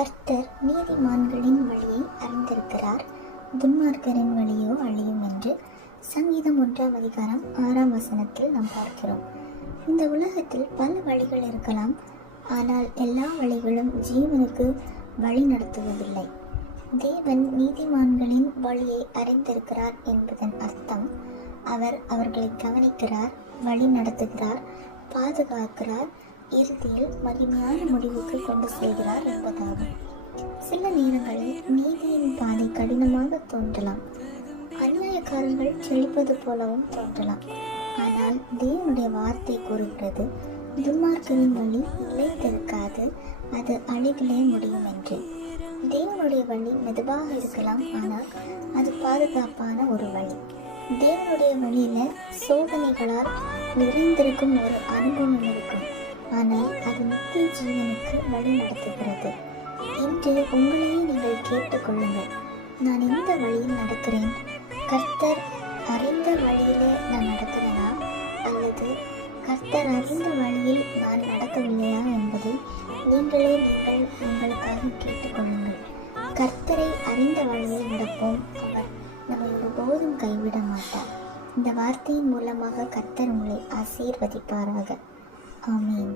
கர்த்தர் நீதிமான்களின் வழியை அறிந்திருக்கிறார், துன்மார்க்கரின் வழியோ அழியும் என்று சங்கீதம் 1:6 நாம் பார்க்கிறோம். இந்த உலகத்தில் பல வழிகள் இருக்கலாம், ஆனால் எல்லா வழிகளும் ஜீவனுக்கு வழி நடத்துவதில்லை. தேவன் நீதிமான்களின் வழியை அறிந்திருக்கிறார் என்பதன் அர்த்தம் அவர் அவர்களை கவனிக்கிறார், வழி நடத்துகிறார், பாதுகாக்கிறார், இறுதியில் மகிமையான முடிவுக்கு கொண்டு செல்கிறார் என்பதாகும். சில நேரங்களில் நீதியின் பாதை கடினமாக தோன்றலாம், அநியாயக்காரர்கள் செழிப்பது போலவும் தோன்றலாம். ஆனால் தேவனுடைய வார்த்தை கூறுகிறது, துன்மார்க்கரின் வழி நிலைத்திருக்காது, அது அழிவிலே முடியும் என்று. தேவனுடைய வழி மெதுவாக இருக்கலாம், ஆனால் அது பாதுகாப்பான ஒரு வழி. தேவனுடைய வழியில சோதனைகளால் நிறைந்திருக்கும் ஒரு அனுபவம் இருக்கும், ஆனால் அது நித்திய ஜீவனுக்கு வழி நடத்துகிறது. இன்று உங்களையே நீங்கள் கேட்டுக்கொள்ளுங்கள், நான் எந்த வழியில் நடக்கிறேன்? கர்த்தர் அறிந்த வழியில நான் நடக்கிறேனா, அல்லது கர்த்தர் அறிந்த வழியில் நான் நடக்கவில்லையா என்பதை நீங்கள் உங்களுக்காக கேட்டுக்கொள்ளுங்கள். கர்த்தரை அறிந்த வழியில் நடப்போம், அவர் நம்மை ஒருபோதும் கைவிட மாட்டார். இந்த வார்த்தையின் மூலமாக கர்த்தர் உங்களை ஆசீர்வதிப்பாராக. ஆமென்.